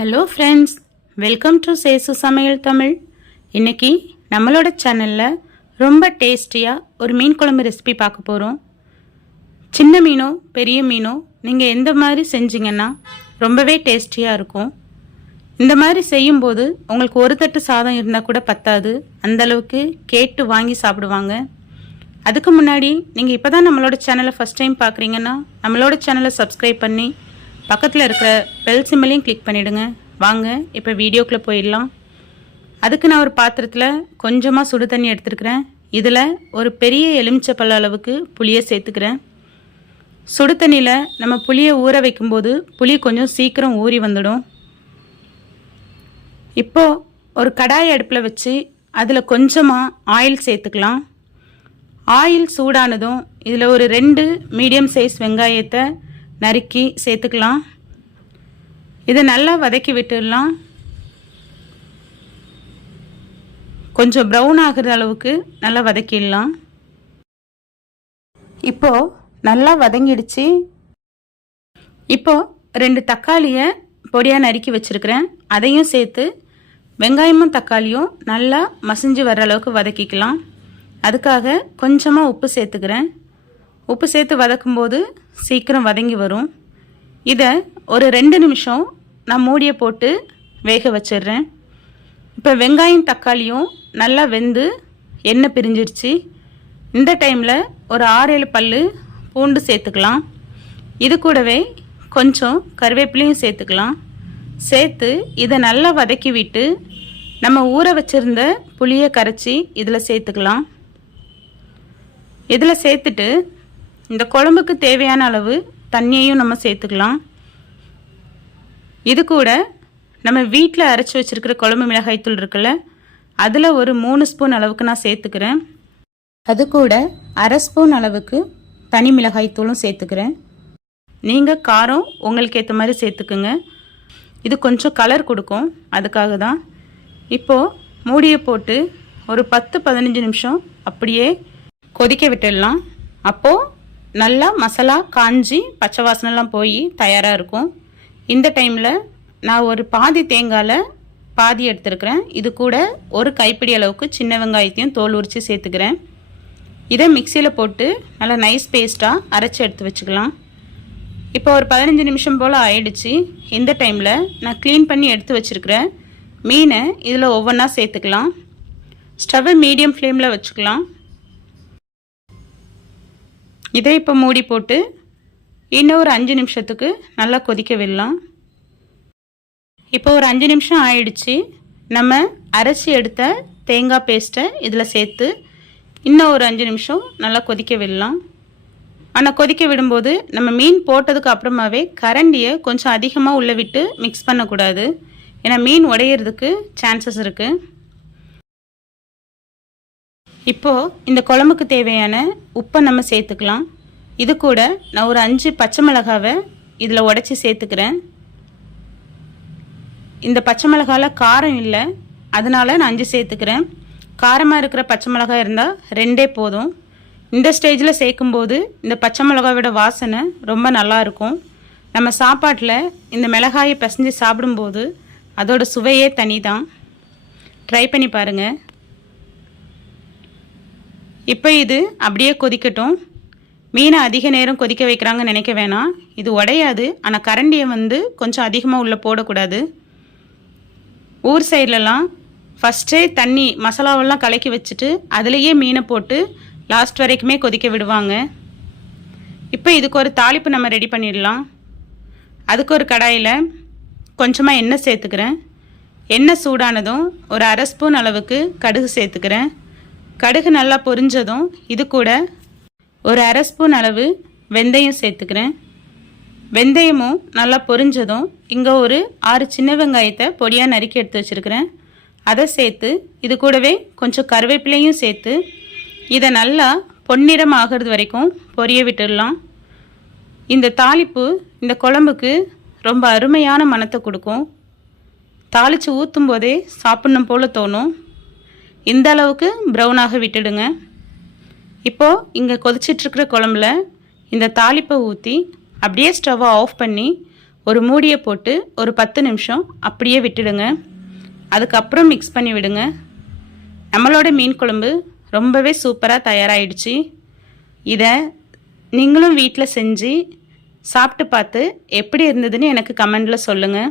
Hello friends welcome to Sesu Samayal Tamil இன்னைக்கு நம்மளோட சேனலில் ரொம்ப டேஸ்டியாக ஒரு மீன் குழம்பு ரெசிபி பார்க்க போகிறோம் சின்ன மீனோ பெரிய மீனோ நீங்கள் எந்த மாதிரி செஞ்சீங்கன்னா ரொம்பவே டேஸ்டியாக இருக்கும். இந்த மாதிரி செய்யும்போது உங்களுக்கு ஒரு தட்டு சாதம் இருந்தால் கூட பத்தாது. அந்த அளவுக்கு கேட்டு வாங்கி சாப்பிடுவாங்க. அதுக்கு முன்னாடி நீங்கள் இப்போ தான் நம்மளோட சேனலை ஃபஸ்ட் டைம் பார்க்குறீங்கன்னா நம்மளோட சேனலை சப்ஸ்கிரைப் பண்ணி பக்கத்தில் இருக்கிற பெல் சிம்மலையும் கிளிக் பண்ணிவிடுங்க வாங்க இப்போ வீடியோக்குள்ளே போயிடலாம். அதுக்கு நான் ஒரு பாத்திரத்தில் கொஞ்சமாக சுடு தண்ணி எடுத்துருக்கிறேன். இதில் ஒரு பெரிய எலுமிச்சப்பழ அளவுக்கு புளியை சேர்த்துக்கிறேன். சுடு தண்ணியில் நம்ம புளியை ஊற வைக்கும்போது புளி கொஞ்சம் சீக்கிரம் ஊறி வந்துடும். இப்போது ஒரு கடாய் அடுப்பில் வச்சு அதில் கொஞ்சமாக ஆயில் சேர்த்துக்கலாம். ஆயில் சூடானதும் இதில் ஒரு ரெண்டு மீடியம் சைஸ் வெங்காயத்தை நறுக்கி சேர்த்துக்கலாம். இதை நல்லா வதக்கி விட்டுடலாம். கொஞ்சம் ப்ரௌன் ஆகிற அளவுக்கு நல்லா வதக்கிடலாம். இப்போது நல்லா வதங்கிடுச்சு. இப்போது ரெண்டு தக்காளியை பொடியாக நறுக்கி வச்சுருக்கிறேன். அதையும் சேர்த்து வெங்காயமும் தக்காளியும் நல்லா மசிஞ்சு வர்ற அளவுக்கு வதக்கிக்கலாம். அதுக்காக கொஞ்சமாக உப்பு சேர்த்துக்கிறேன். உப்பு சேர்த்து வதக்கும்போது சீக்கிரம் வதங்கி வரும். இதை ஒரு ரெண்டு நிமிஷம் நான் மூடியை போட்டு வேக வச்சிடுறேன். இப்போ வெங்காயம் தக்காளியும் நல்லா வெந்து எண்ணெய் பிரிஞ்சிருச்சு இந்த டைமில் ஒரு ஆறேழு பல் பூண்டு சேர்த்துக்கலாம். இது கூடவே கொஞ்சம் கருவேப்பிலையும் சேர்த்துக்கலாம். சேர்த்து இதை நல்லா வதக்கி விட்டு நம்ம ஊற வச்சுருந்த புளியை கரைச்சி இதில் சேர்த்துக்கலாம். இதில் சேர்த்துட்டு இந்த குழம்புக்கு தேவையான அளவு தண்ணியையும் நம்ம சேர்த்துக்கலாம். இது கூட நம்ம வீட்டில் அரைச்சி வச்சுருக்கிற குழம்பு மிளகாய்த்தூள் இருக்குல்ல அதில் ஒரு மூணு ஸ்பூன் அளவுக்கு நான் சேர்த்துக்கிறேன். அது கூட அரை ஸ்பூன் அளவுக்கு தனி மிளகாய்த்தூளும் சேர்த்துக்கிறேன். நீங்கள் காரம் உங்களுக்கு ஏற்ற மாதிரி சேர்த்துக்குங்க. இது கொஞ்சம் கலர் கொடுக்கும் அதுக்காக தான். இப்போது மூடியை போட்டு ஒரு பத்து பதினஞ்சு நிமிஷம் அப்படியே கொதிக்க விட்டுடலாம். அப்போது நல்லா மசாலா காஞ்சி பச்சை வாசனைலாம் போய் தயாராக இருக்கும். இந்த டைமில் நான் ஒரு பாதி தேங்காயில் பாதி எடுத்துருக்கிறேன். இது கூட ஒரு கைப்பிடி அளவுக்கு சின்ன வெங்காயத்தையும் தோல் உரித்து சேர்த்துக்கிறேன். இதை மிக்சியில் போட்டு நல்லா நைஸ் பேஸ்ட்டாக அரைச்சி எடுத்து வச்சுக்கலாம். இப்போ ஒரு பதினஞ்சு நிமிஷம் போல் ஆயிடுச்சு. இந்த டைமில் நான் க்ளீன் பண்ணி எடுத்து வச்சுருக்கிறேன் மீனை இதில் ஒவ்வொன்றா சேர்த்துக்கலாம். ஸ்டவ்வை மீடியம் ஃப்ளேமில் வச்சுக்கலாம். இதை இப்போ மூடி போட்டு இன்னும் ஒரு அஞ்சு நிமிஷத்துக்கு நல்லா கொதிக்க விடலாம். இப்போ ஒரு அஞ்சு நிமிஷம் ஆயிடுச்சு. நம்ம அரைச்சி எடுத்த தேங்காய் பேஸ்ட்டை இதில் சேர்த்து இன்னும் ஒரு அஞ்சு நிமிஷம் நல்லா கொதிக்க விடலாம். ஆனால் கொதிக்க விடும்போது நம்ம மீன் போட்டதுக்கு அப்புறமாவே கரண்டியை கொஞ்சம் அதிகமாக உள்ளே விட்டு மிக்ஸ் பண்ணக்கூடாது. ஏன்னா மீன் உடையிறதுக்கு சான்சஸ் இருக்குது இப்போது இந்த குழம்புக்கு தேவையான உப்பை நம்ம சேர்த்துக்கலாம். இது கூட நான் ஒரு அஞ்சு பச்சை மிளகாவை இதில் உடச்சி சேர்த்துக்கிறேன். இந்த பச்சை மிளகாவில் காரம் இல்லை அதனால் நான் அஞ்சு சேர்த்துக்கிறேன். காரமாக இருக்கிற பச்சை மிளகாய் இருந்தால் ரெண்டே போதும். இந்த ஸ்டேஜில் சேர்க்கும்போது இந்த பச்சை மிளகாவோட வாசனை ரொம்ப நல்லாயிருக்கும் நம்ம சாப்பாட்டில் இந்த மிளகாயை பிசைஞ்சு சாப்பிடும்போது அதோட சுவையே தனி தான் ட்ரை பண்ணி பாருங்கள் இப்போ இது அப்படியே கொதிக்கட்டும். மீனை அதிக நேரம் கொதிக்க வைக்கிறாங்கன்னு நினைக்க வேணாம். இது உடையாது. ஆனால் கரண்டியை வந்து கொஞ்சம் அதிகமாக உள்ளே போடக்கூடாது. ஊர் சைட்லலாம் ஃபஸ்ட்டே தண்ணி மசாலாவெல்லாம் கலக்கி வச்சுட்டு அதுலேயே மீனை போட்டு லாஸ்ட் வரைக்குமே கொதிக்க விடுவாங்க. இப்போ இதுக்கு ஒரு தாளிப்பு நம்ம ரெடி பண்ணிடலாம். அதுக்கு ஒரு கடாயில் கொஞ்சமாக எண்ணெய் சேர்த்துக்கிறேன். எண்ணெய் சூடானதும் ஒரு அரை ஸ்பூன் அளவுக்கு கடுகு சேர்த்துக்கிறேன். கடுகு நல்லா பொரிஞ்சதும் இது கூட ஒரு அரை ஸ்பூன் அளவு வெந்தயம் சேர்த்துக்கிறேன். வெந்தயமும் நல்லா பொரிஞ்சதும் இங்கே ஒரு ஆறு சின்ன வெங்காயத்தை பொடியாக நறுக்கி எடுத்து வச்சுருக்கிறேன். அதை சேர்த்து இது கூடவே கொஞ்சம் கருவேப்பிலையும் சேர்த்து இதை நல்லா பொன்னிறம் ஆகிறது வரைக்கும் பொரிய விட்டுடலாம். இந்த தாளிப்பு இந்த குழம்புக்கு ரொம்ப அருமையான மனத்தை கொடுக்கும். தாளித்து ஊற்றும் போதே சாப்பிட்ணும் போல் தோணும். இந்த அளவுக்கு ப்ரௌனாக விட்டுடுங்க. இப்போது இங்கே கொதிச்சிட்ருக்கிற குழம்புல இந்த தாளிப்பை ஊற்றி அப்படியே ஸ்டவ்வை ஆஃப் பண்ணி ஒரு மூடியை போட்டு ஒரு பத்து நிமிஷம் அப்படியே விட்டுடுங்க. அதுக்கப்புறம் மிக்ஸ் பண்ணி விடுங்க. நம்மளோட மீன் குழம்பு ரொம்பவே சூப்பராக தயாராகிடுச்சு இதை நீங்களும் வீட்டில் செஞ்சு சாப்பிட்டு பார்த்து எப்படி இருந்ததுன்னு எனக்கு கமெண்டில் சொல்லுங்கள்